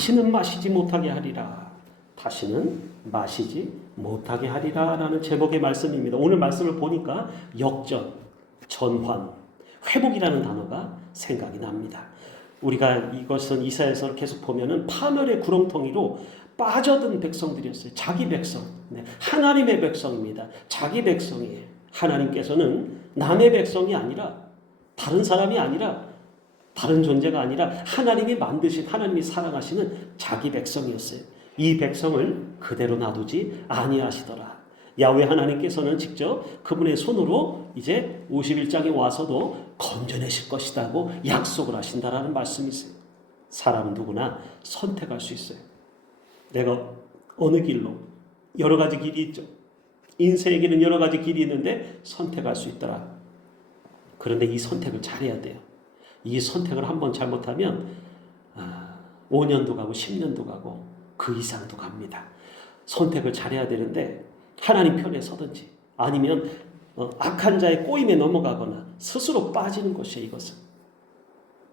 다시는 마시지 못하게 하리라. 다시는 마시지 못하게 하리라 라는 제목의 말씀입니다. 오늘 말씀을 보니까 역전, 전환, 회복이라는 단어가 생각이 납니다. 우리가 이것은 이사야서를 계속 보면은 파멸의 구렁텅이로 빠져든 백성들이었어요. 자기 백성, 하나님의 백성입니다. 자기 백성이에요. 하나님께서는 남의 백성이 아니라 다른 사람이 아니라 다른 존재가 아니라 하나님이 만드신, 하나님이 사랑하시는 자기 백성이었어요. 이 백성을 그대로 놔두지 아니하시더라. 야훼 하나님께서는 직접 그분의 손으로 이제 51장에 와서도 건져내실 것이라고 약속을 하신다라는 말씀이 있어요. 사람 누구나 선택할 수 있어요. 내가 어느 길로, 여러 가지 길이 있죠. 인생에게는 여러 가지 길이 있는데 선택할 수 있더라. 그런데 이 선택을 잘해야 돼요. 이 선택을 한번 잘못하면 5년도 가고 10년도 가고 그 이상도 갑니다. 선택을 잘해야 되는데 하나님 편에 서든지 아니면 악한 자의 꼬임에 넘어가거나 스스로 빠지는 것이에요. 이것은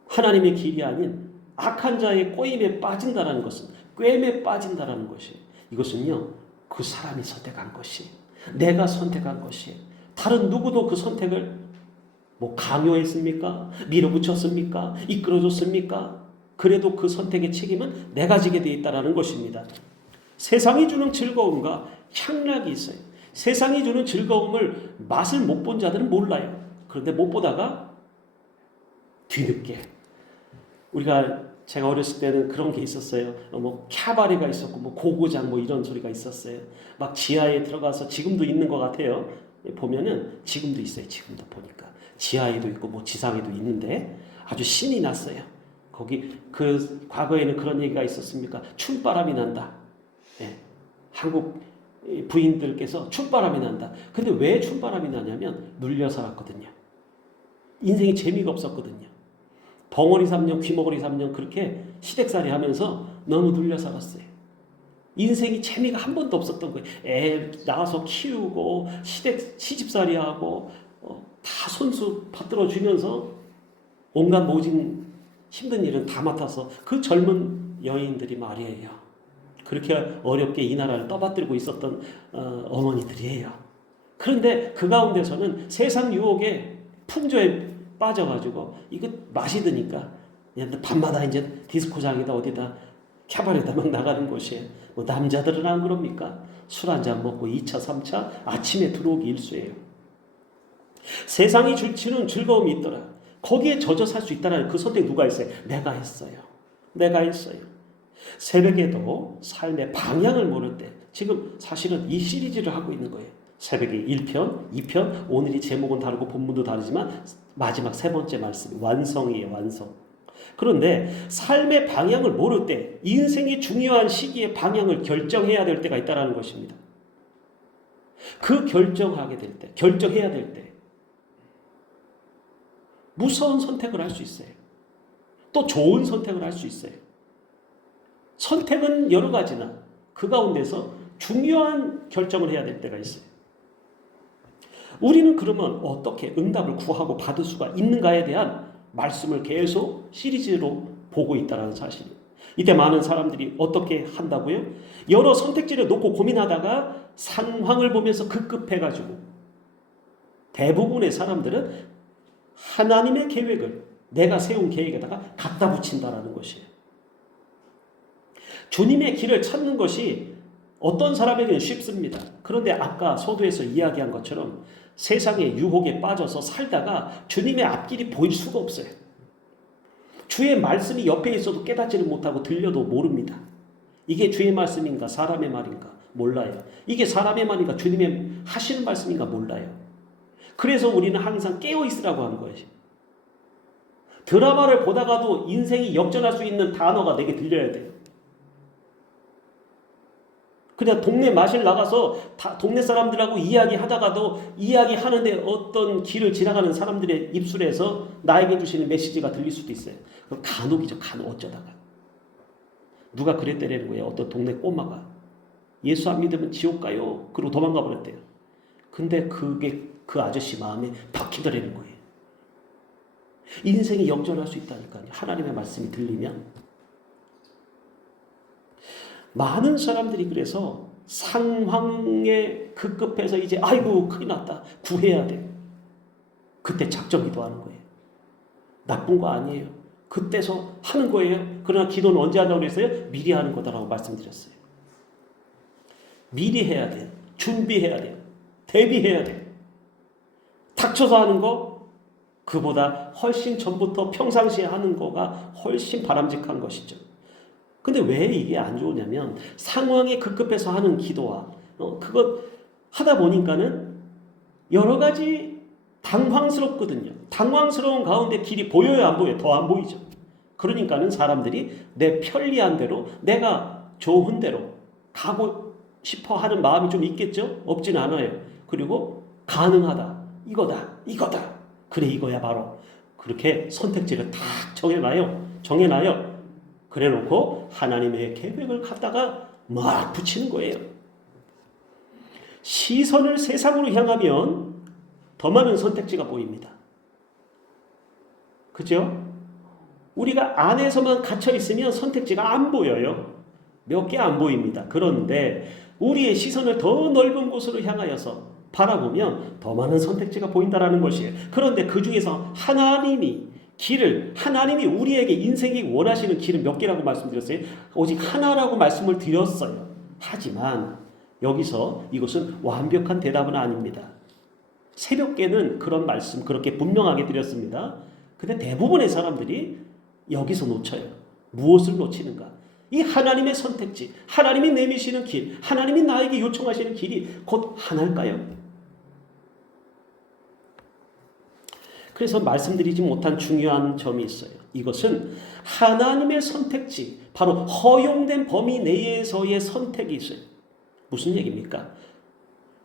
하나님의 길이 아닌 악한 자의 꼬임에 빠진다는 것은, 꿰매 빠진다는 것이에요. 이것은요, 그 사람이 선택한 것이에요. 내가 선택한 것이에요. 다른 누구도 그 선택을 강요했습니까? 밀어붙였습니까? 이끌어줬습니까? 그래도 그 선택의 책임은 내가 지게 되어 있다는 것입니다. 세상이 주는 즐거움과 향락이 있어요. 세상이 주는 즐거움을 맛을 못 본 자들은 몰라요. 그런데 못 보다가 뒤늦게, 제가 어렸을 때는 그런 게 있었어요. 캬바레가 있었고 고고장 이런 소리가 있었어요. 막 지하에 들어가서, 지금도 있는 것 같아요. 보면은 지금도 있어요. 지금도 보니까 지하에도 있고 지상에도 있는데 아주 신이 났어요. 거기 과거에는 그런 얘기가 있었습니까? 춤바람이 난다. 한국 부인들께서 춤바람이 난다. 근데 왜 춤바람이 나냐면 눌려 살았거든요. 인생이 재미가 없었거든요. 벙어리 3년, 귀머거리 3년 그렇게 시댁살이 하면서 너무 눌려 살았어요. 인생이 재미가 한 번도 없었던 거예요. 애 낳아서 키우고 시집살이 하고 다 손수 받들어 주면서 온갖 모진 힘든 일은 다 맡아서 그 젊은 여인들이 말이에요. 그렇게 어렵게 이 나라를 떠받들고 있었던 어머니들이에요. 그런데 그 가운데서는 세상 유혹에 풍조에 빠져가지고 이거 맛이 드니까 밤마다 이제 디스코장이다 어디다 캬바레다 막 나가는 곳이에요. 남자들은 안 그럽니까? 술 한잔 먹고 2차 3차 아침에 들어오기 일쑤예요. 세상이 주는 즐거움이 있더라. 거기에 젖어 살 수 있다는 그 선택 누가 했어요? 내가 했어요. 내가 했어요. 새벽에도 삶의 방향을 모를 때, 지금 사실은 이 시리즈를 하고 있는 거예요. 새벽에 1편, 2편, 오늘이 제목은 다르고 본문도 다르지만 마지막 세 번째 말씀이 완성이에요. 완성. 그런데 삶의 방향을 모를 때, 인생의 중요한 시기에 방향을 결정해야 될 때가 있다는 것입니다. 그 결정하게 될 때, 결정해야 될 때 무서운 선택을 할 수 있어요. 또 좋은 선택을 할 수 있어요. 선택은 여러 가지나 그 가운데서 중요한 결정을 해야 될 때가 있어요. 우리는 그러면 어떻게 응답을 구하고 받을 수가 있는가에 대한 말씀을 계속 시리즈로 보고 있다는 사실이에요. 이때 많은 사람들이 어떻게 한다고요? 여러 선택지를 놓고 고민하다가 상황을 보면서 급급해가지고 대부분의 사람들은 하나님의 계획을 내가 세운 계획에다가 갖다 붙인다라는 것이에요. 주님의 길을 찾는 것이 어떤 사람에게는 쉽습니다. 그런데 아까 서두에서 이야기한 것처럼 세상의 유혹에 빠져서 살다가 주님의 앞길이 보일 수가 없어요. 주의 말씀이 옆에 있어도 깨닫지를 못하고 들려도 모릅니다. 이게 주의 말씀인가 사람의 말인가 몰라요. 이게 사람의 말인가 주님의 하시는 말씀인가 몰라요. 그래서 우리는 항상 깨어있으라고 하는 거예요. 드라마를 보다가도 인생이 역전할 수 있는 단어가 내게 들려야 돼요. 그냥 동네 마실 나가서 동네 사람들하고 이야기하다가도 이야기하는데 어떤 길을 지나가는 사람들의 입술에서 나에게 주시는 메시지가 들릴 수도 있어요. 간혹이죠. 간혹 어쩌다가. 누가 그랬대라는 거예요. 어떤 동네 꼬마가. 예수 안 믿으면 지옥 가요. 그러고 도망가 버렸대요. 근데 그게 그 아저씨 마음에 박히더라는 거예요. 인생이 역전할 수 있다니까요. 하나님의 말씀이 들리면. 많은 사람들이 그래서 상황에 급급해서 이제 아이고 큰일 났다 구해야 돼. 그때 작정 기도하는 거예요. 나쁜 거 아니에요. 그때서 하는 거예요. 그러나 기도는 언제 한다고 그랬어요? 미리 하는 거다라고 말씀드렸어요. 미리 해야 돼요. 준비해야 돼요. 대비해야 돼요. 닥쳐서 하는 거 그보다 훨씬 전부터 평상시에 하는 거가 훨씬 바람직한 것이죠. 근데 왜 이게 안 좋으냐면 상황에 급급해서 하는 기도와 그거 하다 보니까는 여러 가지 당황스럽거든요. 당황스러운 가운데 길이 보여요, 안 보여요? 더 안 보이죠. 그러니까는 사람들이 내 편리한 대로 내가 좋은 대로 가고 싶어 하는 마음이 좀 있겠죠? 없진 않아요. 그리고 가능하다. 이거다. 그래 이거야 바로. 그렇게 선택지를 다 정해놔요. 그래놓고 하나님의 계획을 갖다가 막 붙이는 거예요. 시선을 세상으로 향하면 더 많은 선택지가 보입니다. 그죠? 우리가 안에서만 갇혀 있으면 선택지가 안 보여요. 몇 개 안 보입니다. 그런데 우리의 시선을 더 넓은 곳으로 향하여서 바라보면 더 많은 선택지가 보인다라는 것이에요. 그런데 그 중에서 하나님이 우리에게 인생이 원하시는 길은 몇 개라고 말씀드렸어요? 오직 하나라고 말씀을 드렸어요. 하지만 여기서 이것은 완벽한 대답은 아닙니다. 새벽에는 그런 말씀 그렇게 분명하게 드렸습니다. 근데 대부분의 사람들이 여기서 놓쳐요. 무엇을 놓치는가? 이 하나님의 선택지, 하나님이 내미시는 길, 하나님이 나에게 요청하시는 길이 곧 하나일까요? 그래서 말씀드리지 못한 중요한 점이 있어요. 이것은 하나님의 선택지, 바로 허용된 범위 내에서의 선택이 있어요. 무슨 얘기입니까?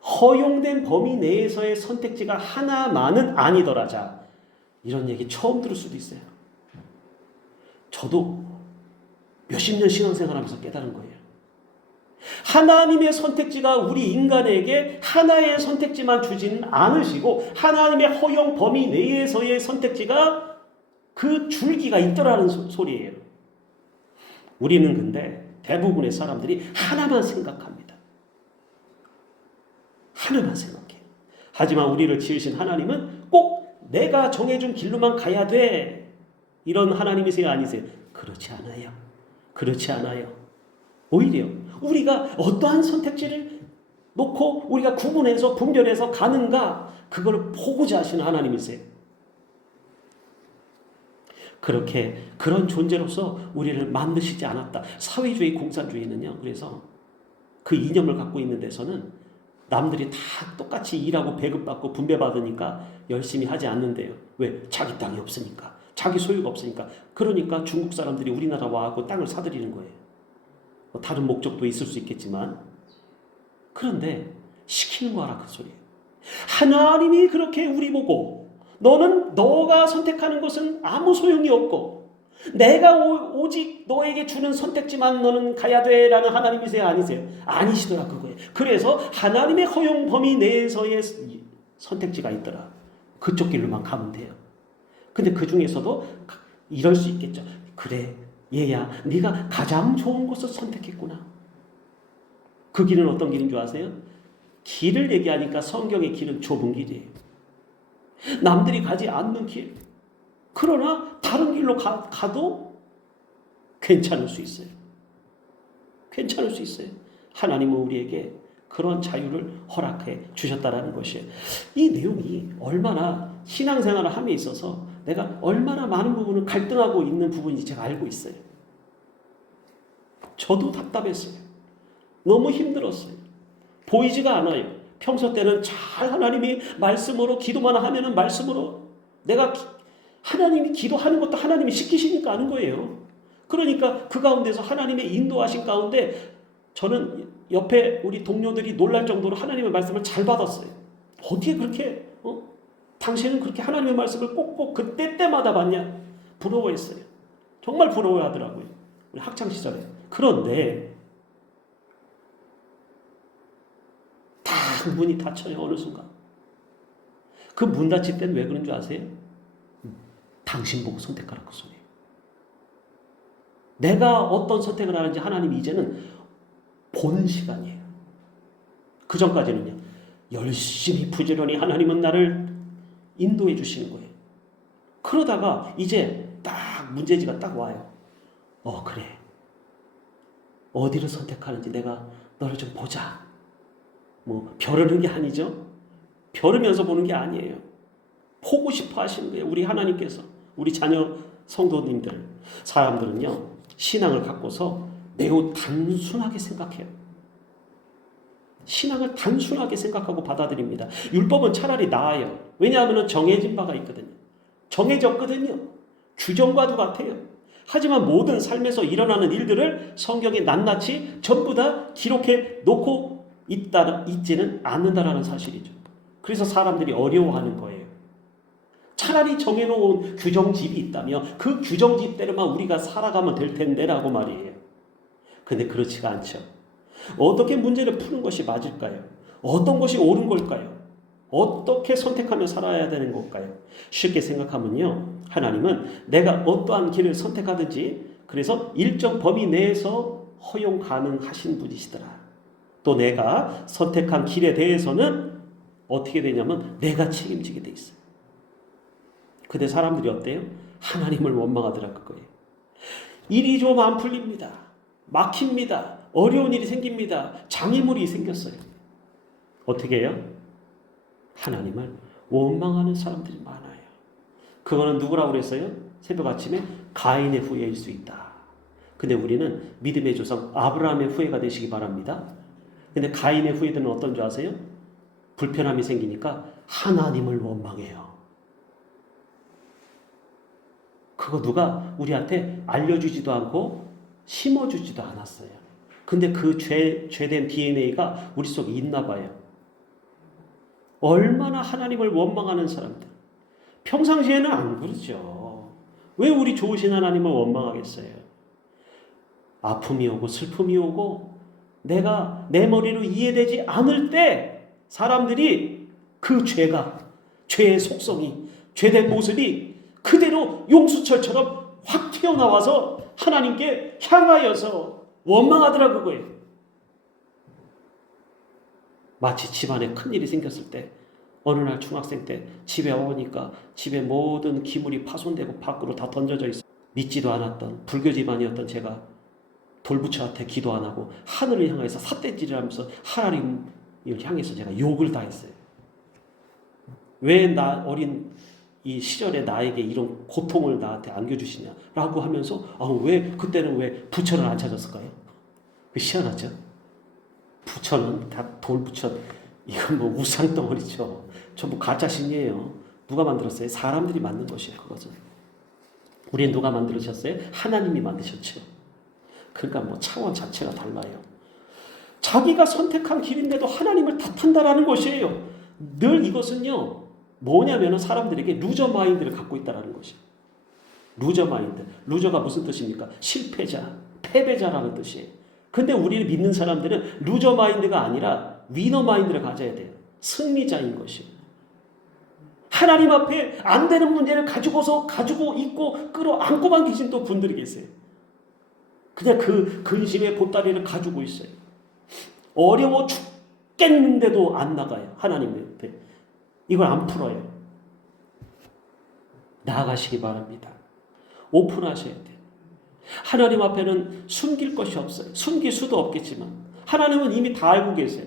허용된 범위 내에서의 선택지가 하나만은 아니더라자. 이런 얘기 처음 들을 수도 있어요. 저도 몇십 년 신앙생활하면서 깨달은 거예요. 하나님의 선택지가 우리 인간에게 하나의 선택지만 주지는 않으시고 하나님의 허용 범위 내에서의 선택지가 그 줄기가 있더라는 소리예요. 우리는 근데 대부분의 사람들이 하나만 생각합니다. 하나만 생각해요. 하지만 우리를 지으신 하나님은 꼭 내가 정해준 길로만 가야 돼. 이런 하나님이세요? 아니세요? 그렇지 않아요. 오히려 우리가 어떠한 선택지를 놓고 우리가 구분해서 분별해서 가는가 그걸 보고자 하시는 하나님이세요. 그런 존재로서 우리를 만드시지 않았다. 사회주의 공산주의는요. 그래서 그 이념을 갖고 있는 데서는 남들이 다 똑같이 일하고 배급받고 분배받으니까 열심히 하지 않는데요. 왜? 자기 땅이 없으니까. 자기 소유가 없으니까. 그러니까 중국 사람들이 우리나라 와서 땅을 사들이는 거예요. 다른 목적도 있을 수 있겠지만 그런데 시키는 거라 그 소리예요. 하나님이 그렇게 우리 보고 너가 선택하는 것은 아무 소용이 없고 내가 오직 너에게 주는 선택지만 너는 가야 돼라는 하나님이세요? 아니세요? 아니시더라 그거예요. 그래서 하나님의 허용 범위 내에서의 선택지가 있더라. 그쪽 길로만 가면 돼요. 근데 그 중에서도 이럴 수 있겠죠. 그래 얘야 네가 가장 좋은 곳을 선택했구나. 그 길은 어떤 길인 줄 아세요? 길을 얘기하니까 성경의 길은 좁은 길이에요. 남들이 가지 않는 길. 그러나 다른 길로 가도 괜찮을 수 있어요. 하나님은 우리에게 그런 자유를 허락해 주셨다라는 것이에요. 이 내용이 얼마나 신앙생활을 함에 있어서 내가 얼마나 많은 부분을 갈등하고 있는 부분인지 제가 알고 있어요. 저도 답답했어요. 너무 힘들었어요. 보이지가 않아요. 평소 때는 잘 하나님이 말씀으로 기도만 하면은 말씀으로 내가 하나님이 기도하는 것도 하나님이 시키시니까 하는 거예요. 그러니까 그 가운데서 하나님의 인도하신 가운데 저는 옆에 우리 동료들이 놀랄 정도로 하나님의 말씀을 잘 받았어요. 어떻게 그렇게 당신은 그렇게 하나님의 말씀을 꼭꼭 그때때마다 받냐? 부러워했어요. 정말 부러워하더라고요. 우리 학창시절에. 그런데 다 문이 닫혀요. 어느 순간. 그 문 닫힐 때는 왜 그런 줄 아세요? 당신 보고 선택하라 그 소리예요. 내가 어떤 선택을 하는지 하나님이 이제는 보는 시간이에요. 그 전까지는요. 열심히 부지런히 하나님은 나를 인도해 주시는 거예요. 그러다가 이제 딱 문제지가 딱 와요. 그래. 어디를 선택하는지 내가 너를 좀 보자. 뭐 벼르는 게 아니죠. 벼르면서 보는 게 아니에요. 보고 싶어 하시는 거예요. 우리 하나님께서. 우리 자녀 성도님들. 사람들은요. 신앙을 갖고서 매우 단순하게 생각해요. 신앙을 단순하게 생각하고 받아들입니다. 율법은 차라리 나아요. 왜냐하면 정해진 바가 있거든요. 정해졌거든요. 규정과도 같아요. 하지만 모든 삶에서 일어나는 일들을 성경에 낱낱이 전부 다 기록해 놓고 있지는 않는다라는 사실이죠. 그래서 사람들이 어려워하는 거예요. 차라리 정해놓은 규정집이 있다면 그 규정집대로만 우리가 살아가면 될 텐데라고 말이에요. 근데 그렇지가 않죠. 어떻게 문제를 푸는 것이 맞을까요? 어떤 것이 옳은 걸까요? 어떻게 선택하며 살아야 되는 걸까요? 쉽게 생각하면요. 하나님은 내가 어떠한 길을 선택하든지 그래서 일정 범위 내에서 허용 가능하신 분이시더라. 또 내가 선택한 길에 대해서는 어떻게 되냐면 내가 책임지게 돼 있어요. 근데 사람들이 어때요? 하나님을 원망하더라 그거예요. 일이 좀 안 풀립니다. 막힙니다. 어려운 일이 생깁니다. 장애물이 생겼어요. 어떻게 해요? 하나님을 원망하는 사람들이 많아요. 그거는 누구라고 그랬어요? 새벽 아침에 가인의 후예일 수 있다. 근데 우리는 믿음의 조상 아브라함의 후예가 되시기 바랍니다. 근데 가인의 후예들은 어떤 줄 아세요? 불편함이 생기니까 하나님을 원망해요. 그거 누가 우리한테 알려주지도 않고 심어주지도 않았어요. 근데 그 죄된 DNA가 우리 속에 있나 봐요. 얼마나 하나님을 원망하는 사람들. 평상시에는 안 그러죠. 왜 우리 좋으신 하나님을 원망하겠어요? 아픔이 오고 슬픔이 오고 내가 내 머리로 이해되지 않을 때 사람들이 그 죄의 속성이, 죄된 모습이 그대로 용수철처럼 확 튀어나와서 하나님께 향하여서 원망하더라 그거예요. 마치 집안에 큰일이 생겼을 때 어느 날 중학생 때 집에 오니까 집에 모든 기물이 파손되고 밖으로 다 던져져 있어요. 믿지도 않았던 불교 집안이었던 제가 돌부처한테 기도 안 하고 하늘을 향해서 삿대질을 하면서 하나님을 향해서 제가 욕을 다 했어요. 왜 나 어린 이 시절에 나에게 이런 고통을 나한테 안겨주시냐라고 하면서 그때는 왜 부처를 안 찾았을까요? 희한하죠? 부처는 다 돌부처, 이건 뭐 우상덩어리죠. 전부 가짜신이에요. 누가 만들었어요? 사람들이 만든 것이에요. 그것은. 우리는 누가 만들으셨어요? 하나님이 만드셨죠. 그러니까 뭐 차원 자체가 달라요. 자기가 선택한 길인데도 하나님을 탓한다라는 것이에요. 늘 이것은요. 뭐냐면 사람들에게 루저 마인드를 갖고 있다는 것이에요. 루저 마인드. 루저가 무슨 뜻입니까? 실패자, 패배자라는 뜻이에요. 근데 우리를 믿는 사람들은 루저 마인드가 아니라 위너 마인드를 가져야 돼요. 승리자인 것이에요. 하나님 앞에 안 되는 문제를 가지고 있고 끌어안고만 계신 또 분들이 계세요. 그냥 그 근심의 보따리를 가지고 있어요. 어려워 죽겠는데도 안 나가요. 하나님 앞에. 이걸 안 풀어요. 나아가시기 바랍니다. 오픈하셔야 돼요. 하나님 앞에는 숨길 것이 없어요. 숨길 수도 없겠지만 하나님은 이미 다 알고 계세요.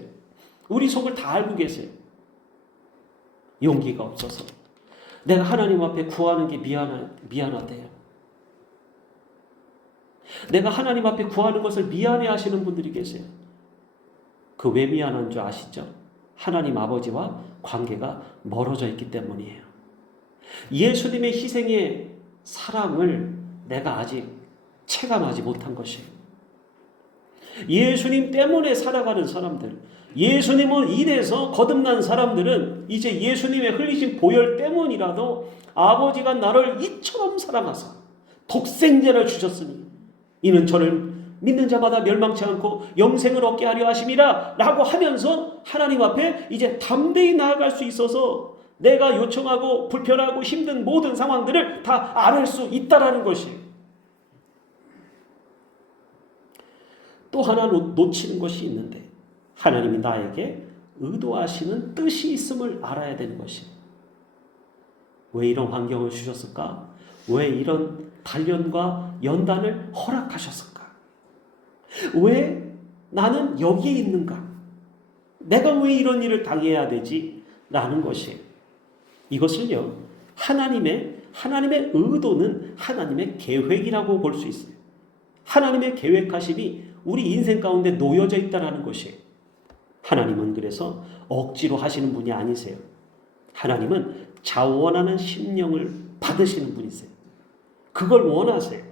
우리 속을 다 알고 계세요. 용기가 없어서 내가 하나님 앞에 구하는 게 미안하대요. 내가 하나님 앞에 구하는 것을 미안해 하시는 분들이 계세요. 그 왜 미안한 줄 아시죠? 하나님 아버지와 관계가 멀어져 있기 때문이에요. 예수님의 희생의 사랑을 내가 아직 체감하지 못한 것이에요. 예수님 때문에 살아가는 사람들, 예수님을 인해서 거듭난 사람들은 이제 예수님의 흘리신 보혈 때문이라도 아버지가 나를 이처럼 사랑하사 독생자를 주셨으니 이는 저를 믿는 자마다 멸망치 않고 영생을 얻게 하려 하심이라 라고 하면서 하나님 앞에 이제 담대히 나아갈 수 있어서 내가 요청하고 불편하고 힘든 모든 상황들을 다 앓을 수 있다라는 것이에요. 또 하나 놓치는 것이 있는데 하나님이 나에게 의도하시는 뜻이 있음을 알아야 되는 것이에요. 왜 이런 환경을 주셨을까? 왜 이런 단련과 연단을 허락하셨을까? 왜 나는 여기에 있는가? 내가 왜 이런 일을 당해야 되지? 라는 것이에요. 이것을요, 하나님의 의도는 하나님의 계획이라고 볼 수 있어요. 하나님의 계획하심이 우리 인생 가운데 놓여져 있다는 것이에요. 하나님은 그래서 억지로 하시는 분이 아니세요. 하나님은 자원하는 심령을 받으시는 분이세요. 그걸 원하세요.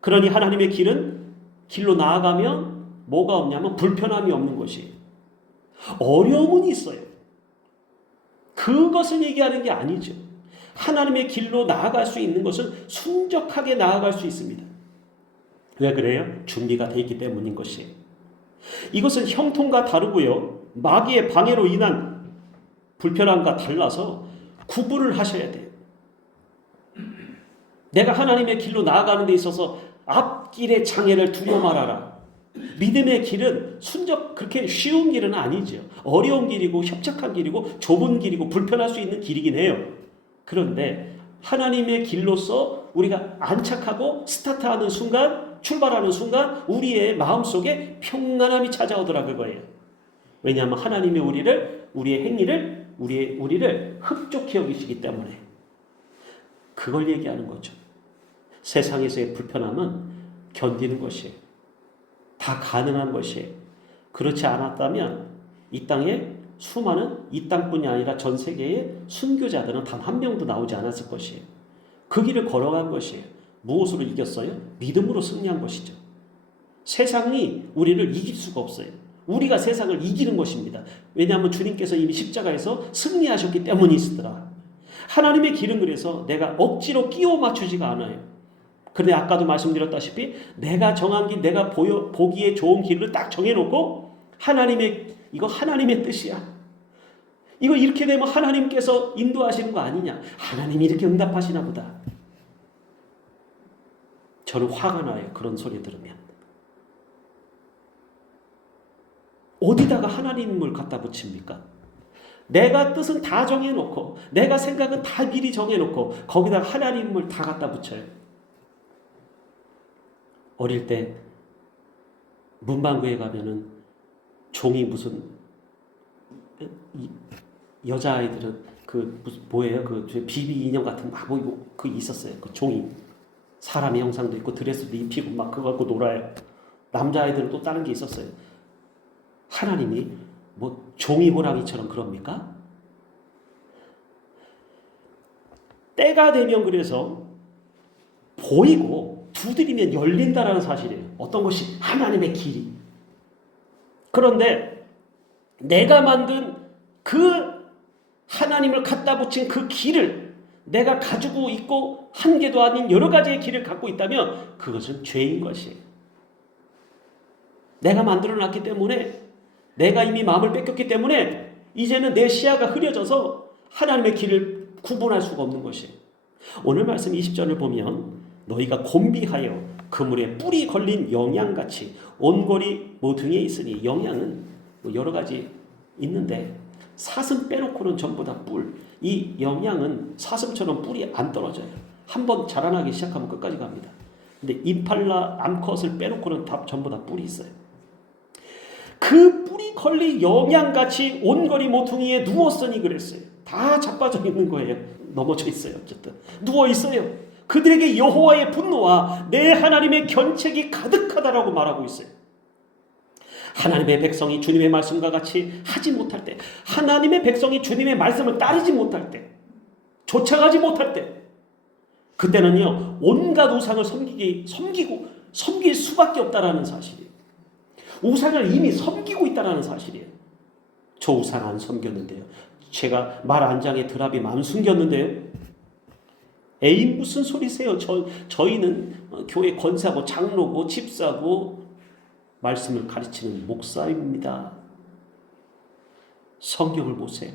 그러니 하나님의 길로 나아가면 뭐가 없냐면 불편함이 없는 것이에요. 어려움은 있어요. 그것을 얘기하는 게 아니죠. 하나님의 길로 나아갈 수 있는 것은 순적하게 나아갈 수 있습니다. 왜 그래요? 준비가 되어 있기 때문인 것이에요. 이것은 형통과 다르고요, 마귀의 방해로 인한 불편함과 달라서 구분을 하셔야 돼요. 내가 하나님의 길로 나아가는 데 있어서 앞길의 장애를 두고 말아라. 믿음의 길은 그렇게 쉬운 길은 아니죠. 어려운 길이고 협착한 길이고 좁은 길이고 불편할 수 있는 길이긴 해요. 그런데 하나님의 길로서 우리가 안착하고 스타트하는 순간, 출발하는 순간 우리의 마음속에 평안함이 찾아오더라 그거예요. 왜냐하면 하나님이 우리의 행위를, 우리를 흡족히 여기시기 때문에 그걸 얘기하는 거죠. 세상에서의 불편함은 견디는 것이에요. 다 가능한 것이에요. 그렇지 않았다면 이 땅에 수많은, 이 땅뿐이 아니라 전 세계의 순교자들은 단 한 명도 나오지 않았을 것이에요. 그 길을 걸어간 것이에요. 무엇으로 이겼어요? 믿음으로 승리한 것이죠. 세상이 우리를 이길 수가 없어요. 우리가 세상을 이기는 것입니다. 왜냐하면 주님께서 이미 십자가에서 승리하셨기 때문이시더라. 하나님의 길은 그래서 내가 억지로 끼워 맞추지가 않아요. 그런데 아까도 말씀드렸다시피 내가 정한 길, 내가 보기에 좋은 길을 딱 정해놓고 이거 하나님의 뜻이야. 이거 이렇게 되면 하나님께서 인도하시는 거 아니냐. 하나님이 이렇게 응답하시나 보다. 저는 화가 나요. 그런 소리 들으면. 어디다가 하나님을 갖다 붙입니까? 내가 뜻은 다 정해놓고 내가 생각은 다 미리 정해놓고 거기다가 하나님을 다 갖다 붙여요. 어릴 때 문방구에 가면은 종이 무슨 여자아이들은 뭐예요? 비비 인형 같은 그 있었어요. 그 종이 사람의 형상도 있고 드레스도 입히고 막 그거 갖고 놀아요. 남자아이들은 또 다른 게 있었어요. 하나님이 뭐 종이 호랑이처럼 그럽니까? 때가 되면 그래서 보이고 두드리면 열린다라는 사실이에요. 어떤 것이 하나님의 길이. 그런데 내가 만든 그 하나님을 갖다 붙인 그 길을 내가 가지고 있고 한 개도 아닌 여러 가지의 길을 갖고 있다면 그것은 죄인 것이에요. 내가 만들어놨기 때문에, 내가 이미 마음을 뺏겼기 때문에 이제는 내 시야가 흐려져서 하나님의 길을 구분할 수가 없는 것이에요. 오늘 말씀 20절을 보면 너희가 곤비하여 그물에 뿔이 걸린 영양같이 온골이 모퉁이에 있으니, 영양은 여러 가지 있는데 사슴 빼놓고는 전부 다 뿔. 이 영양은 사슴처럼 뿔이 안 떨어져요. 한번 자라나기 시작하면 끝까지 갑니다. 근데 임팔라, 암컷을 빼놓고는 전부 다 뿔이 있어요. 그 뿔이 걸린 영양같이 온거리 모퉁이에 누웠으니 그랬어요. 다 자빠져 있는 거예요. 넘어져 있어요. 어쨌든 누워 있어요. 그들에게 여호와의 분노와 내 하나님의 견책이 가득하다라고 말하고 있어요. 하나님의 백성이 주님의 말씀과 같이 하지 못할 때, 하나님의 백성이 주님의 말씀을 따르지 못할 때, 쫓아가지 못할 때, 그때는요 온갖 우상을 섬길 수밖에 없다라는 사실이에요. 우상을 이미 섬기고 있다는 사실이에요. 저 우상 안 섬겼는데요. 제가 말 안장에 드랍이 마음 숨겼는데요. 에이 무슨 소리세요. 저희는 교회 권사고 장로고 집사고 말씀을 가르치는 목사입니다. 성경을 보세요.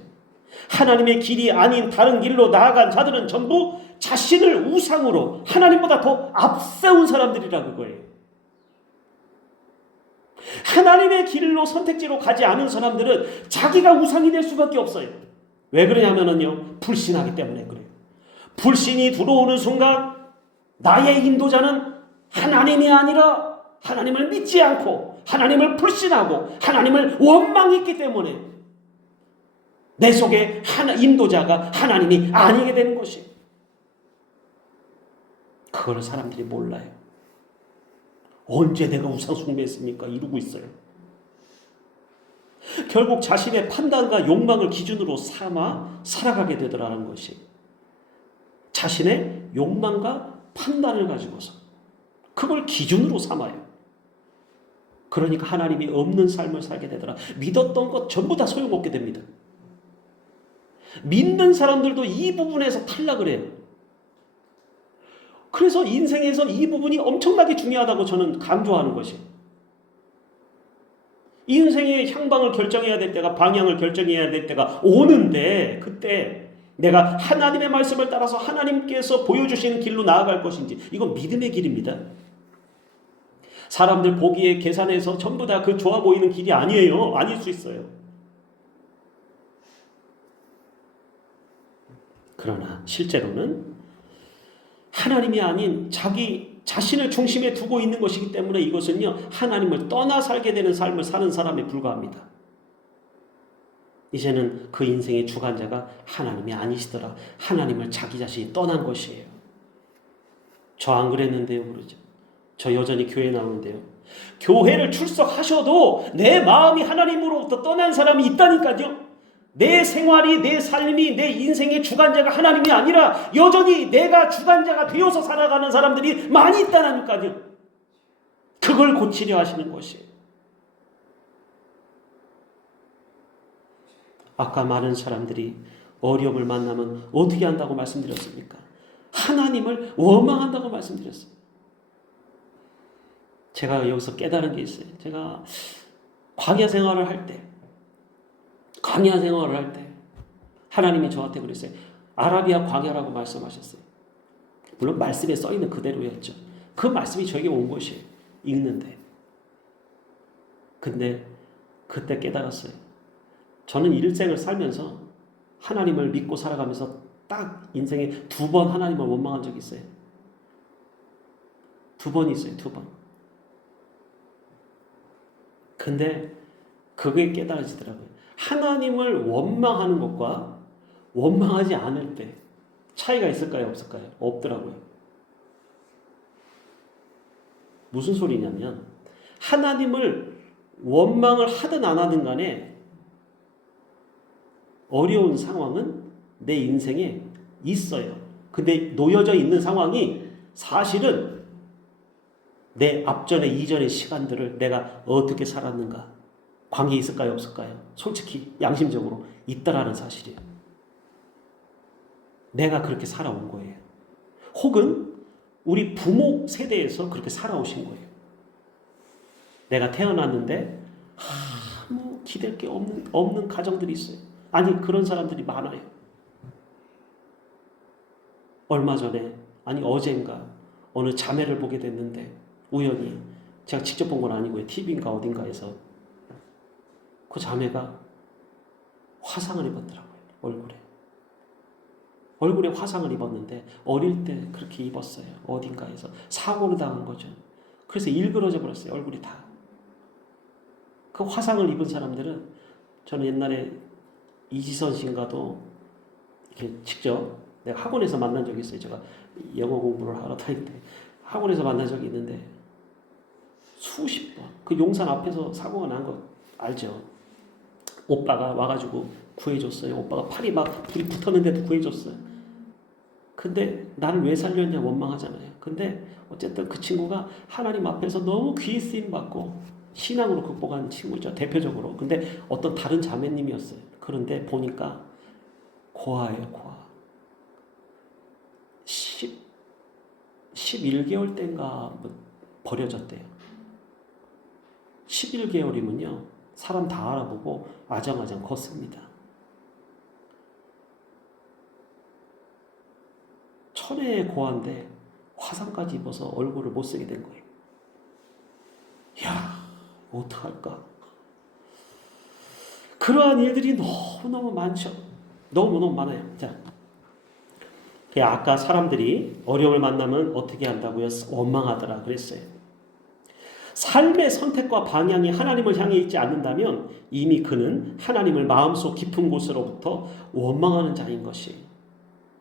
하나님의 길이 아닌 다른 길로 나아간 자들은 전부 자신을 우상으로 하나님보다 더 앞세운 사람들이라 그거예요. 하나님의 길로 선택지로 가지 않은 사람들은 자기가 우상이 될 수밖에 없어요. 왜 그러냐면요, 불신하기 때문에 그래요. 불신이 들어오는 순간 나의 인도자는 하나님이 아니라 하나님을 믿지 않고 하나님을 불신하고 하나님을 원망했기 때문에 내 속에 인도자가 하나님이 아니게 되는 것이에요. 그걸 사람들이 몰라요. 언제 내가 우상 숭배했습니까? 이러고 있어요. 결국 자신의 판단과 욕망을 기준으로 삼아 살아가게 되더라는 것이, 자신의 욕망과 판단을 가지고서 그걸 기준으로 삼아요. 그러니까 하나님이 없는 삶을 살게 되더라. 믿었던 것 전부 다 소용없게 됩니다. 믿는 사람들도 이 부분에서 탈락을 해요. 그래서 인생에서 이 부분이 엄청나게 중요하다고 저는 강조하는 것이에요. 인생의 향방을 결정해야 될 때가, 방향을 결정해야 될 때가 오는데, 그때 내가 하나님의 말씀을 따라서 하나님께서 보여주시는 길로 나아갈 것인지, 이건 믿음의 길입니다. 사람들 보기에 계산해서 전부 다 그 좋아 보이는 길이 아니에요. 아닐 수 있어요. 그러나 실제로는 하나님이 아닌 자기 자신을 중심에 두고 있는 것이기 때문에 이것은요, 하나님을 떠나 살게 되는 삶을 사는 사람에 불과합니다. 이제는 그 인생의 주관자가 하나님이 아니시더라. 하나님을 자기 자신이 떠난 것이에요. 저 안 그랬는데요, 그러죠. 저 여전히 교회 나오는데요. 교회를 출석하셔도 내 마음이 하나님으로부터 떠난 사람이 있다니까요. 내 생활이, 내 삶이, 내 인생의 주관자가 하나님이 아니라 여전히 내가 주관자가 되어서 살아가는 사람들이 많이 있다니까요. 그걸 고치려 하시는 것이에요. 아까 많은 사람들이 어려움을 만나면 어떻게 한다고 말씀드렸습니까? 하나님을 원망한다고 말씀드렸어요. 제가 여기서 깨달은 게 있어요. 제가 광야 생활을 할 때 하나님이 저한테 그랬어요. 아라비아 광야라고 말씀하셨어요. 물론 말씀에 써있는 그대로였죠. 그 말씀이 저에게 온 것이에요. 읽는데. 근데 그때 깨달았어요. 저는 일생을 살면서 하나님을 믿고 살아가면서 딱 인생에 2번 하나님을 원망한 적이 있어요. 2번 있어요. 2번. 근데 그게 깨달아지더라고요. 하나님을 원망하는 것과 원망하지 않을 때 차이가 있을까요? 없을까요? 없더라고요. 무슨 소리냐면, 하나님을 원망을 하든 안 하든 간에 어려운 상황은 내 인생에 있어요. 근데 놓여져 있는 상황이 사실은 내 앞전에 이전의 시간들을 내가 어떻게 살았는가, 관계 있을까요? 없을까요? 솔직히 양심적으로 있다라는 사실이에요. 내가 그렇게 살아온 거예요. 혹은 우리 부모 세대에서 그렇게 살아오신 거예요. 내가 태어났는데 아무 기댈 게 없는 가정들이 있어요. 아니, 그런 사람들이 많아요. 얼마 전에, 아니 어젠가 어느 자매를 보게 됐는데, 우연히, 제가 직접 본 건 아니고요, TV인가 어딘가에서 그 자매가 화상을 입었더라고요. 얼굴에 화상을 입었는데 어릴 때 그렇게 입었어요. 어딘가에서 사고를 당한 거죠. 그래서 일그러져 버렸어요. 얼굴이 다. 그 화상을 입은 사람들은, 저는 옛날에 이지선 씨인가도 이렇게 직접 내가 학원에서 만난 적이 있어요. 제가 영어 공부를 하러 다닐 때 학원에서 만난 적이 있는데, 수십 번 그 용산 앞에서 사고가 난 거 알죠? 오빠가 와가지고 구해줬어요. 오빠가 팔이 막 불이 붙었는데도 구해줬어요. 근데 나를 왜 살렸냐 원망하잖아요. 근데 어쨌든 그 친구가 하나님 앞에서 너무 귀히 쓰임 받고 신앙으로 극복한 친구죠, 대표적으로. 근데 어떤 다른 자매님이었어요. 그런데 보니까 고아예요, 고아. 11개월 때인가 버려졌대요. 11개월이면요, 사람 다 알아보고 아장아장 컸습니다. 천혜의 고아인데 화상까지 입어서 얼굴을 못 쓰게 된 거예요. 이야, 어떡할까? 그러한 일들이 너무너무 많죠. 너무너무 많아요. 자, 아까 사람들이 어려움을 만나면 어떻게 한다고요? 원망하더라 그랬어요. 삶의 선택과 방향이 하나님을 향해 있지 않는다면 이미 그는 하나님을 마음속 깊은 곳으로부터 원망하는 자인 것이.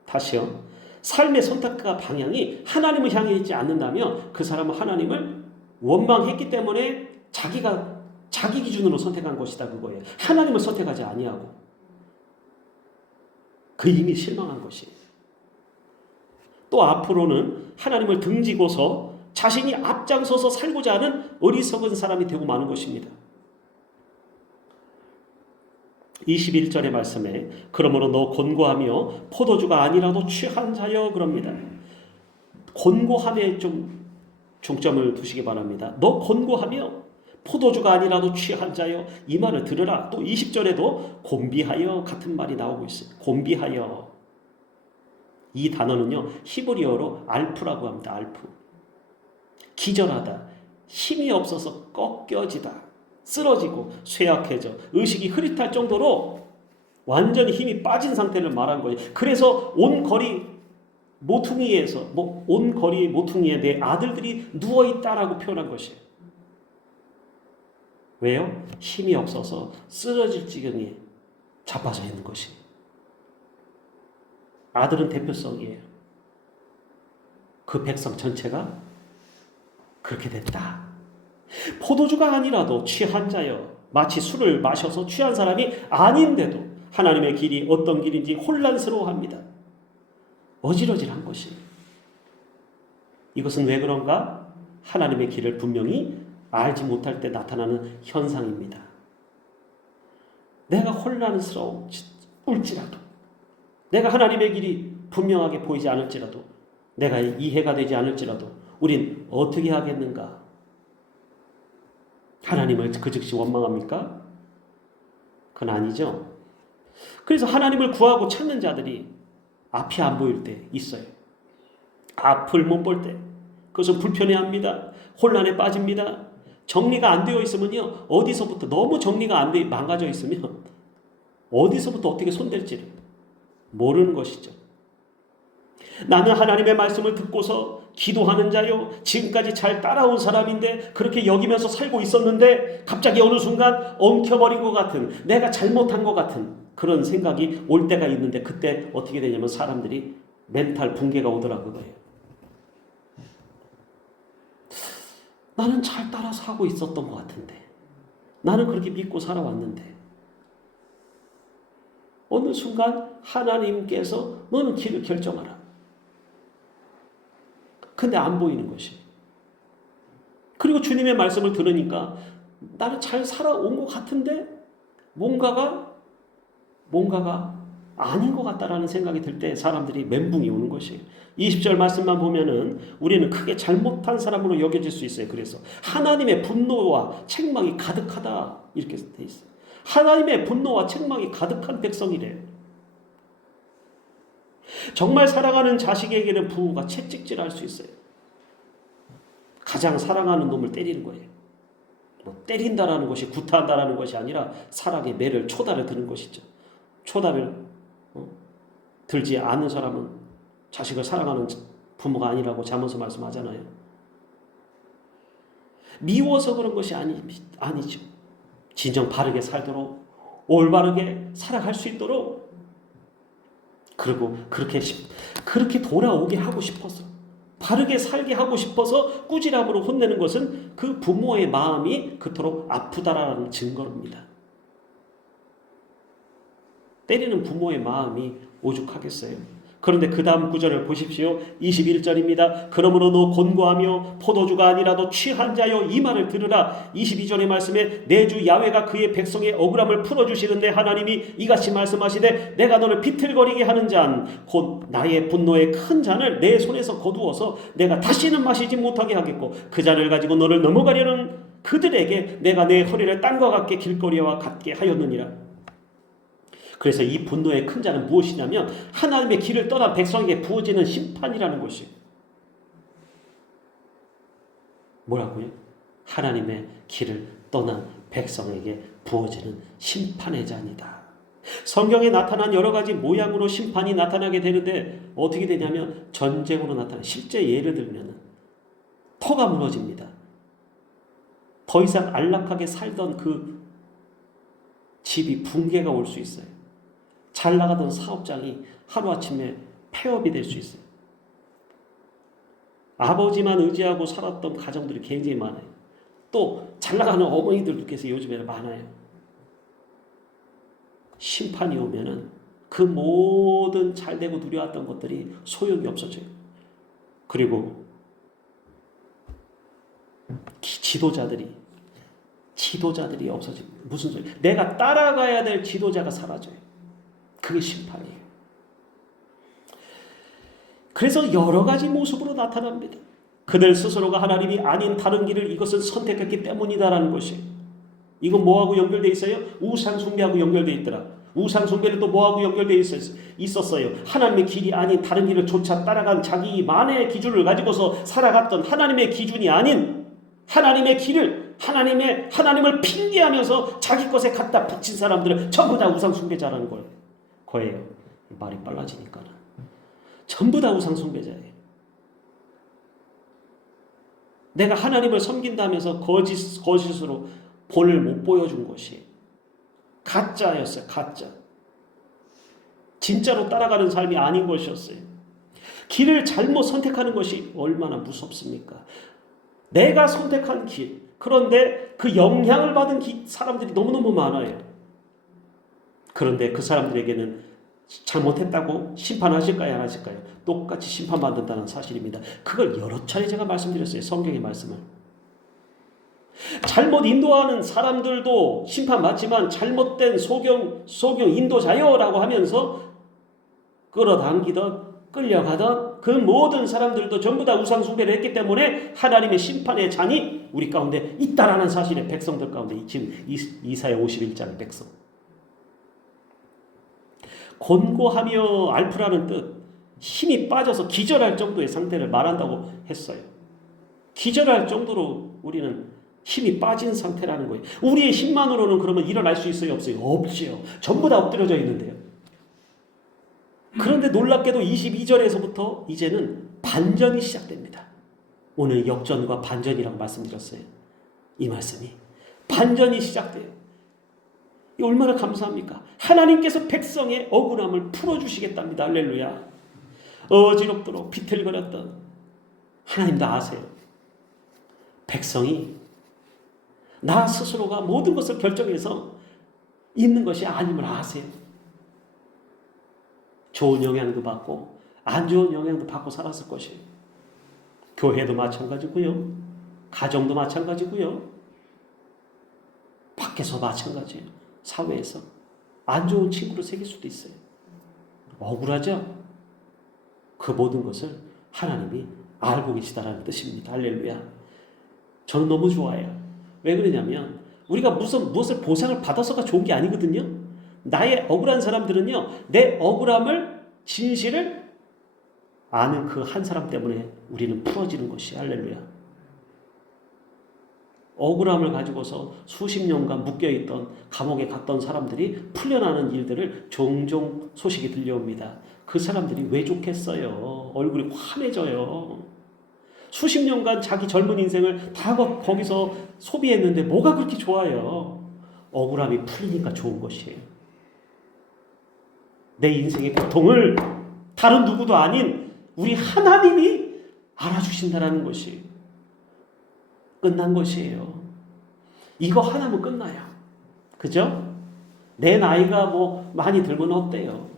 다시요. 삶의 선택과 방향이 하나님을 향해 있지 않는다면 그 사람은 하나님을 원망했기 때문에 자기 기준으로 선택한 것이다 그거예요. 하나님을 선택하지 아니하고 그 이미 실망한 것이에요. 또 앞으로는 하나님을 등지고서 자신이 앞장서서 살고자 하는 어리석은 사람이 되고 마는 것입니다. 21절의 말씀에 그러므로 너 곤고하며 포도주가 아니라도 취한 자여 그럽니다. 곤고함에 좀 중점을 두시기 바랍니다. 너 곤고하며 포도주가 아니라도 취한 자여 이 말을 들으라. 또 20절에도 곤비하여 같은 말이 나오고 있어요. 곤비하여. 이 단어는요 히브리어로 알프라고 합니다. 알프. 기절하다, 힘이 없어서 꺾여지다, 쓰러지고 쇠약해져 의식이 흐릿할 정도로 완전히 힘이 빠진 상태를 말한 거예요. 그래서 온 거리 모퉁이에 내 아들들이 누워있다라고 표현한 것이에요. 왜요? 힘이 없어서 쓰러질 지경에 자빠져 있는 것이. 아들은 대표성이에요. 그 백성 전체가 그렇게 됐다. 포도주가 아니라도 취한 자여, 마치 술을 마셔서 취한 사람이 아닌데도 하나님의 길이 어떤 길인지 혼란스러워합니다. 어지러질한 것이. 이것은 왜 그런가? 하나님의 길을 분명히 알지 못할 때 나타나는 현상입니다. 내가 혼란스러울지라도, 내가 하나님의 길이 분명하게 보이지 않을지라도, 내가 이해가 되지 않을지라도 우린 어떻게 하겠는가? 하나님을 그 즉시 원망합니까? 그건 아니죠. 그래서 하나님을 구하고 찾는 자들이 앞이 안 보일 때 있어요. 앞을 못 볼 때 그것은 불편해합니다. 혼란에 빠집니다. 정리가 안 되어 있으면요, 어디서부터 너무 정리가 안 돼 망가져 있으면 어디서부터 어떻게 손댈지를 모르는 것이죠. 나는 하나님의 말씀을 듣고서 기도하는 자요, 지금까지 잘 따라온 사람인데 그렇게 여기면서 살고 있었는데 갑자기 어느 순간 엉켜버린 것 같은, 내가 잘못한 것 같은 그런 생각이 올 때가 있는데, 그때 어떻게 되냐면 사람들이 멘탈 붕괴가 오더라 그거예요. 나는 잘 따라서 하고 있었던 것 같은데, 나는 그렇게 믿고 살아왔는데 어느 순간 하나님께서 너는 길을 결정하라. 근데 안 보이는 것이. 그리고 주님의 말씀을 들으니까 나는 잘 살아온 것 같은데 뭔가가 아닌 것 같다라는 생각이 들 때 사람들이 멘붕이 오는 것이에요. 20절 말씀만 보면은 우리는 크게 잘못한 사람으로 여겨질 수 있어요. 그래서 하나님의 분노와 책망이 가득하다 이렇게 돼 있어요. 하나님의 분노와 책망이 가득한 백성이래요. 정말 사랑하는 자식에게는 부모가 채찍질할 수 있어요. 가장 사랑하는 놈을 때리는 거예요. 때린다라는 것이 구타한다라는 것이 아니라 사랑의 매를 초다를 드는 것이죠. 초다를 들지 않는 사람은 자식을 사랑하는 부모가 아니라고 잠언서 말씀하잖아요. 미워서 그런 것이 아니죠. 진정 바르게 살도록, 올바르게 살아갈 수 있도록, 그리고 그렇게 돌아오게 하고 싶어서, 바르게 살게 하고 싶어서 꾸지람으로 혼내는 것은 그 부모의 마음이 그토록 아프다라는 증거입니다. 때리는 부모의 마음이 오죽하겠어요. 그런데 그 다음 구절을 보십시오. 21절입니다. 그러므로 너 곤고하며 포도주가 아니라도 취한 자여 이 말을 들으라. 22절의 말씀에 내 주 야훼가 그의 백성의 억울함을 풀어주시는데 하나님이 이같이 말씀하시되 내가 너를 비틀거리게 하는 잔 곧 나의 분노의 큰 잔을 내 손에서 거두어서 내가 다시는 마시지 못하게 하겠고 그 잔을 가지고 너를 넘어가려는 그들에게 내가 내 허리를 땅과 같게 길거리와 같게 하였느니라. 그래서 이 분노의 큰 잔은 무엇이냐면 하나님의 길을 떠난 백성에게 부어지는 심판이라는 것이에요. 뭐라고요? 하나님의 길을 떠난 백성에게 부어지는 심판의 잔이다. 성경에 나타난 여러 가지 모양으로 심판이 나타나게 되는데 어떻게 되냐면 전쟁으로 나타나. 실제 예를 들면 터가 무너집니다. 더 이상 안락하게 살던 그 집이 붕괴가 올 수 있어요. 잘 나가던 사업장이 하루아침에 폐업이 될 수 있어요. 아버지만 의지하고 살았던 가정들이 굉장히 많아요. 또 잘 나가는 어머니들도 계속 요즘에는 많아요. 심판이 오면은 그 모든 잘되고 누려왔던 것들이 소용이 없어져요. 그리고 지도자들이 없어집니다. 무슨 소리? 내가 따라가야 될 지도자가 사라져요. 그게 심판이에요. 그래서 여러 가지 모습으로 나타납니다. 그들 스스로가 하나님이 아닌 다른 길을 이것은 선택했기 때문이다라는 것이. 이건 뭐하고 연결되어 있어요? 우상 숭배하고 연결되어 있더라. 우상 숭배는 또 뭐하고 연결되어 있었어요? 하나님의 길이 아닌 다른 길을 쫓아 따라간 자기만의 기준을 가지고서 살아갔던 하나님의 기준이 아닌 하나님의 길을 하나님을 핑계하면서 자기 것에 갖다 붙인 사람들은 전부 다 우상 숭배자라는 거예요. 말이 빨라지니까는 전부 다 우상 숭배자예요. 내가 하나님을 섬긴다면서 거짓으로 본을 못 보여준 것이 가짜였어요. 가짜. 진짜로 따라가는 삶이 아닌 것이었어요. 길을 잘못 선택하는 것이 얼마나 무섭습니까? 내가 선택한 길, 그런데 그 영향을 받은 사람들이 너무너무 많아요. 그런데 그 사람들에게는 잘못했다고 심판하실까요? 안 하실까요? 똑같이 심판받는다는 사실입니다. 그걸 여러 차례 제가 말씀드렸어요. 성경의 말씀을. 잘못 인도하는 사람들도 심판받지만 잘못된 소경 인도자요라고 하면서 끌어당기던 끌려가던 그 모든 사람들도 전부 다 우상숭배를 했기 때문에 하나님의 심판의 잔이 우리 가운데 있다라는 사실의 백성들 가운데 지금 이사야 51장의 백성. 곤고하며 알프라는 뜻, 힘이 빠져서 기절할 정도의 상태를 말한다고 했어요. 기절할 정도로 우리는 힘이 빠진 상태라는 거예요. 우리의 힘만으로는 그러면 일어날 수 있어요? 없어요? 없지요. 전부 다 엎드려져 있는데요. 그런데 놀랍게도 22절에서부터 이제는 반전이 시작됩니다. 오늘 역전과 반전이라고 말씀드렸어요. 이 말씀이. 반전이 시작돼요. 이 얼마나 감사합니까? 하나님께서 백성의 억울함을 풀어주시겠답니다. 할렐루야. 어지럽도록 비틀거렸던 하나님도 아세요. 백성이 나 스스로가 모든 것을 결정해서 있는 것이 아님을 아세요. 좋은 영향도 받고 안 좋은 영향도 받고 살았을 것이에요. 교회도 마찬가지고요. 가정도 마찬가지고요. 밖에서 마찬가지예요. 사회에서 안 좋은 친구를 새길 수도 있어요. 억울하죠? 그 모든 것을 하나님이 알고 계시다라는 뜻입니다. 할렐루야. 저는 너무 좋아요. 왜 그러냐면 우리가 무엇을 보상을 받아서가 좋은 게 아니거든요. 나의 억울한 사람들은요, 내 억울함을, 진실을 아는 그 한 사람 때문에 우리는 풀어지는 것이. 할렐루야. 억울함을 가지고서 수십 년간 묶여있던 감옥에 갔던 사람들이 풀려나는 일들을 종종 소식이 들려옵니다. 그 사람들이 왜 좋겠어요? 얼굴이 환해져요. 수십 년간 자기 젊은 인생을 다 거기서 소비했는데 뭐가 그렇게 좋아요? 억울함이 풀리니까 좋은 것이에요. 내 인생의 고통을 다른 누구도 아닌 우리 하나님이 알아주신다는 것이 끝난 것이에요. 이거 하나면 끝나요. 그죠? 내 나이가 뭐 많이 들면 어때요?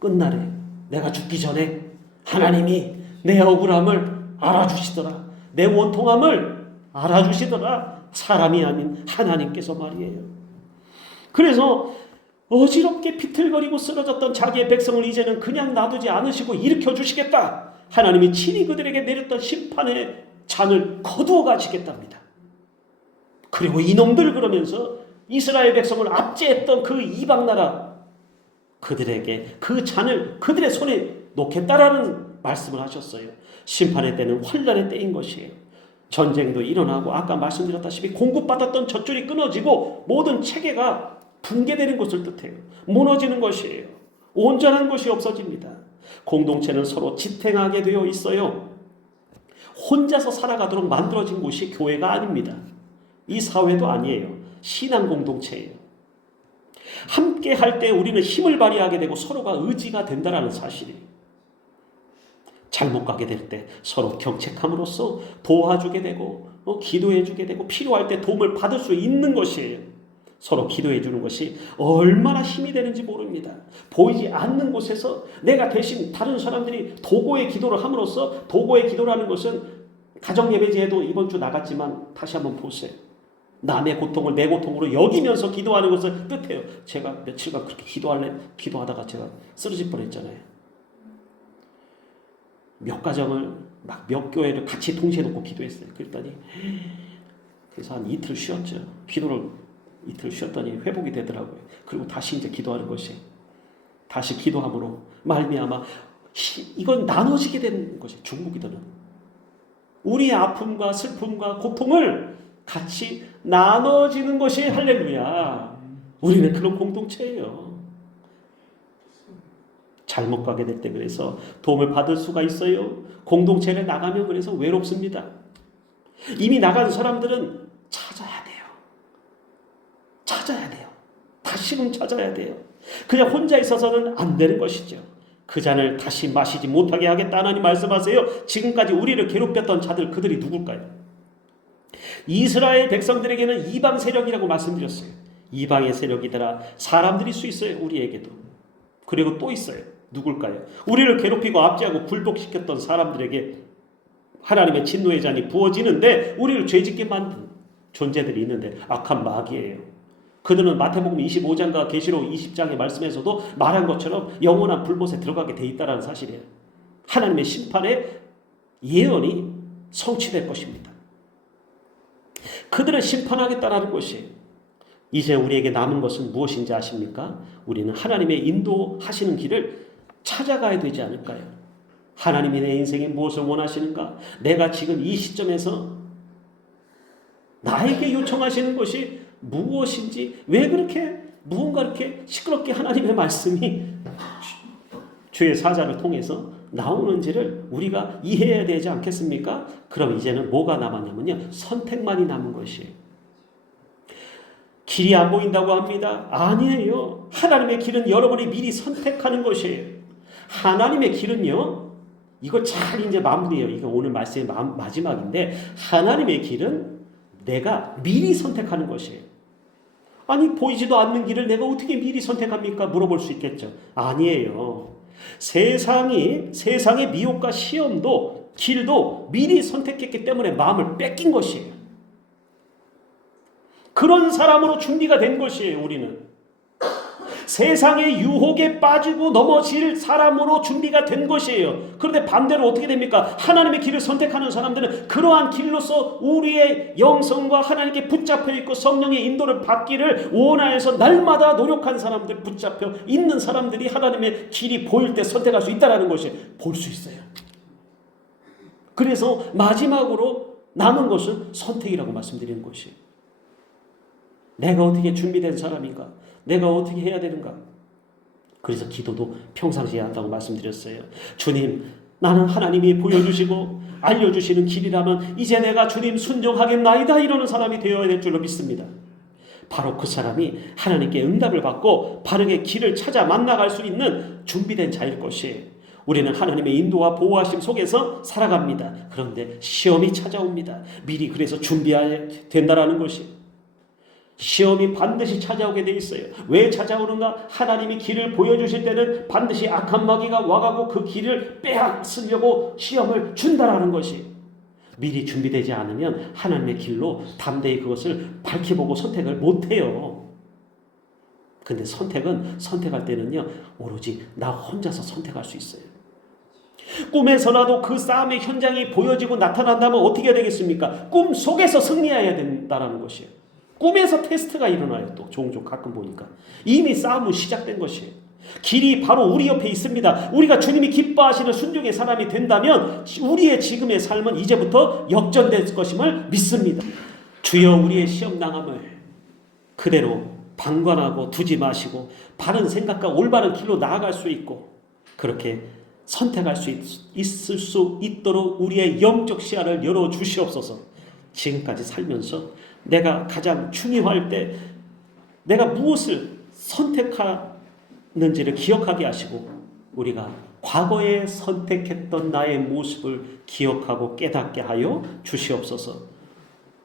끝나래. 내가 죽기 전에 하나님이 내 억울함을 알아주시더라. 내 원통함을 알아주시더라. 사람이 아닌 하나님께서 말이에요. 그래서 어지럽게 비틀거리고 쓰러졌던 자기의 백성을 이제는 그냥 놔두지 않으시고 일으켜 주시겠다. 하나님이 친히 그들에게 내렸던 심판의 잔을 거두어 가시겠답니다. 그리고 이놈들 그러면서 이스라엘 백성을 압제했던 그 이방 나라 그들에게 그 잔을 그들의 손에 놓겠다라는 말씀을 하셨어요. 심판의 때는 환란의 때인 것이에요. 전쟁도 일어나고 아까 말씀드렸다시피 공급받았던 젖줄이 끊어지고 모든 체계가 붕괴되는 것을 뜻해요. 무너지는 것이에요. 온전한 것이 없어집니다. 공동체는 서로 지탱하게 되어 있어요. 혼자서 살아가도록 만들어진 곳이 교회가 아닙니다. 이 사회도 아니에요. 신앙 공동체예요. 함께 할 때 우리는 힘을 발휘하게 되고 서로가 의지가 된다는 사실이에요. 잘못 가게 될 때 서로 경책함으로써 도와주게 되고 기도해 주게 되고 필요할 때 도움을 받을 수 있는 것이에요. 서로 기도해 주는 것이 얼마나 힘이 되는지 모릅니다. 보이지 않는 곳에서 내가 대신 다른 사람들이 도고의 기도를 함으로써, 도고의 기도라는 것은 가정예배제에도 이번 주 나갔지만 다시 한번 보세요. 남의 고통을 내 고통으로 여기면서 기도하는 것을 뜻해요. 제가 며칠간 그렇게 기도하다가 제가 쓰러질 뻔했잖아요. 몇 가정을 막 몇 교회를 같이 동시에 놓고 기도했어요. 그랬더니 그래서 한 이틀 쉬었죠. 기도를 이틀 쉬었더니 회복이 되더라고요. 그리고 다시 이제 기도하는 것이, 다시 기도함으로 말미암아 이건 나눠지게 되는 것이 중보기도는 우리의 아픔과 슬픔과 고통을 같이 나눠지는 것이 할렐루야. 우리는 그런 공동체예요. 잘못 가게 될 때 그래서 도움을 받을 수가 있어요. 공동체를 나가면 그래서 외롭습니다. 이미 나간 사람들은 찾아야 돼요. 찾아야 돼요. 다시금 찾아야 돼요. 그냥 혼자 있어서는 안 되는 것이죠. 그 잔을 다시 마시지 못하게 하겠다 하나님 말씀하세요. 지금까지 우리를 괴롭혔던 자들, 그들이 누굴까요? 이스라엘 백성들에게는 이방 세력이라고 말씀드렸어요. 이방의 세력이더라. 사람들일 수 있어요. 우리에게도. 그리고 또 있어요. 누굴까요? 우리를 괴롭히고 압제하고 굴복시켰던 사람들에게 하나님의 진노의 잔이 부어지는데 우리를 죄짓게 만든 존재들이 있는데 악한 마귀예요. 그들은 마태복음 25장과 계시록 20장의 말씀에서도 말한 것처럼 영원한 불못에 들어가게 돼 있다는 사실이에요. 하나님의 심판의 예언이 성취될 것입니다. 그들을 심판하겠다라는 것이에요. 이제 우리에게 남은 것은 무엇인지 아십니까? 우리는 하나님의 인도하시는 길을 찾아가야 되지 않을까요? 하나님이 내 인생에 무엇을 원하시는가? 내가 지금 이 시점에서 나에게 요청하시는 것이 무엇인지, 왜 그렇게 무언가 이렇게 시끄럽게 하나님의 말씀이 주의 사자를 통해서 나오는지를 우리가 이해해야 되지 않겠습니까? 그럼 이제는 뭐가 남았냐면요, 선택만이 남은 것이에요. 길이 안 보인다고 합니다. 아니에요. 하나님의 길은 여러분이 미리 선택하는 것이에요. 하나님의 길은요, 이걸 잘 이제 마무리해요. 이거 오늘 말씀의 마지막인데, 하나님의 길은 내가 미리 선택하는 것이에요. 아니, 보이지도 않는 길을 내가 어떻게 미리 선택합니까? 물어볼 수 있겠죠. 아니에요. 세상의 미혹과 시험도, 길도 미리 선택했기 때문에 마음을 뺏긴 것이에요. 그런 사람으로 준비가 된 것이에요. 우리는 세상의 유혹에 빠지고 넘어질 사람으로 준비가 된 것이에요. 그런데 반대로 어떻게 됩니까? 하나님의 길을 선택하는 사람들은 그러한 길로서 우리의 영성과 하나님께 붙잡혀 있고 성령의 인도를 받기를 원하여서 날마다 노력한 사람들, 붙잡혀 있는 사람들이 하나님의 길이 보일 때 선택할 수 있다는 것이 볼 수 있어요. 그래서 마지막으로 남은 것은 선택이라고 말씀드리는 것이에요. 내가 어떻게 준비된 사람인가? 내가 어떻게 해야 되는가? 그래서 기도도 평상시에 한다고 말씀드렸어요. 주님, 나는 하나님이 보여주시고 알려주시는 길이라면 이제 내가 주님 순종하겠나이다, 이러는 사람이 되어야 될 줄로 믿습니다. 바로 그 사람이 하나님께 응답을 받고 바르게 길을 찾아 만나갈 수 있는 준비된 자일 것이에요. 우리는 하나님의 인도와 보호하심 속에서 살아갑니다. 그런데 시험이 찾아옵니다. 미리 그래서 준비해야 된다는 것이, 시험이 반드시 찾아오게 돼 있어요. 왜 찾아오는가? 하나님이 길을 보여주실 때는 반드시 악한 마귀가 와가고 그 길을 빼앗으려고 시험을 준다라는 것이, 미리 준비되지 않으면 하나님의 길로 담대히 그것을 밝혀보고 선택을 못해요. 근데 선택할 때는요, 오로지 나 혼자서 선택할 수 있어요. 꿈에서라도 그 싸움의 현장이 보여지고 나타난다면 어떻게 되겠습니까? 꿈 속에서 승리해야 된다는 것이에요. 꿈에서 테스트가 일어나요. 또 종종 가끔 보니까 이미 싸움은 시작된 것이에요. 길이 바로 우리 옆에 있습니다. 우리가 주님이 기뻐하시는 순종의 사람이 된다면 우리의 지금의 삶은 이제부터 역전될 것임을 믿습니다. 주여 우리의 시험당함을 그대로 방관하고 두지 마시고 바른 생각과 올바른 길로 나아갈 수 있고 그렇게 선택할 수 있을 수 있도록 우리의 영적 시야를 열어주시옵소서. 지금까지 살면서 내가 가장 중요할 때 내가 무엇을 선택하는지를 기억하게 하시고 우리가 과거에 선택했던 나의 모습을 기억하고 깨닫게 하여 주시옵소서.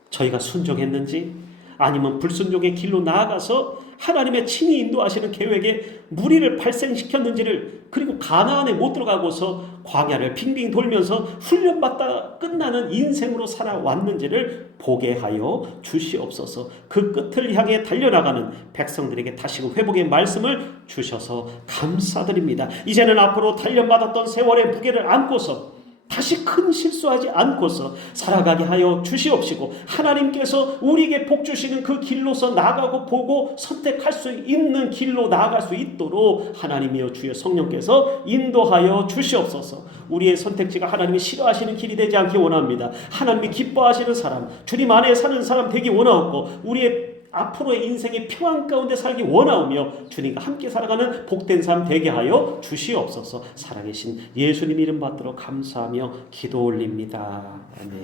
저희가 순종했는지 아니면 불순종의 길로 나아가서 하나님의 친히 인도하시는 계획에 무리를 발생시켰는지를 그리고 가나안에 못 들어가고서 광야를 빙빙 돌면서 훈련받다 끝나는 인생으로 살아왔는지를 보게 하여 주시옵소서. 그 끝을 향해 달려나가는 백성들에게 다시금 회복의 말씀을 주셔서 감사드립니다. 이제는 앞으로 단련받았던 세월의 무게를 안고서 다시 큰 실수하지 않고서 살아가게 하여 주시옵시고 하나님께서 우리에게 복 주시는 그 길로서 나가고 보고 선택할 수 있는 길로 나아갈 수 있도록 하나님이여 주여 성령께서 인도하여 주시옵소서. 우리의 선택지가 하나님이 싫어하시는 길이 되지 않기 원합니다. 하나님이 기뻐하시는 사람, 주님 안에 사는 사람 되기 원하옵고 우리의 앞으로의 인생의 평안 가운데 살기 원하오며 주님과 함께 살아가는 복된 삶 되게 하여 주시옵소서. 살아계신 예수님 이름 받들어 감사하며 기도 올립니다. 아멘.